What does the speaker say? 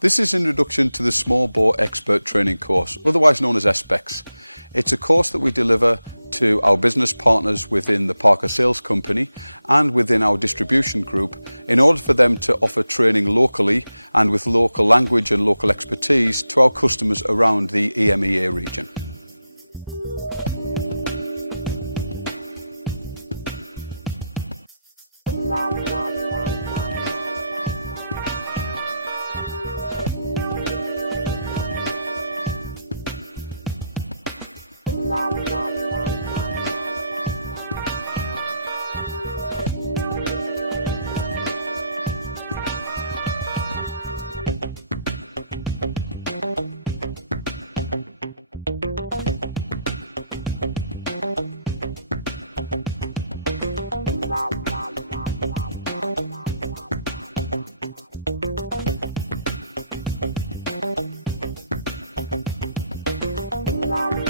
This is Introduction to the Small Bore Expert Training Course, otherwise known as SBEX. It's a course that we deliver to our business partners within the Parker Sales Company and within our distribution group in order for them to offer training locally and with local language and local expertise to our customers around the EMEA region. Bye.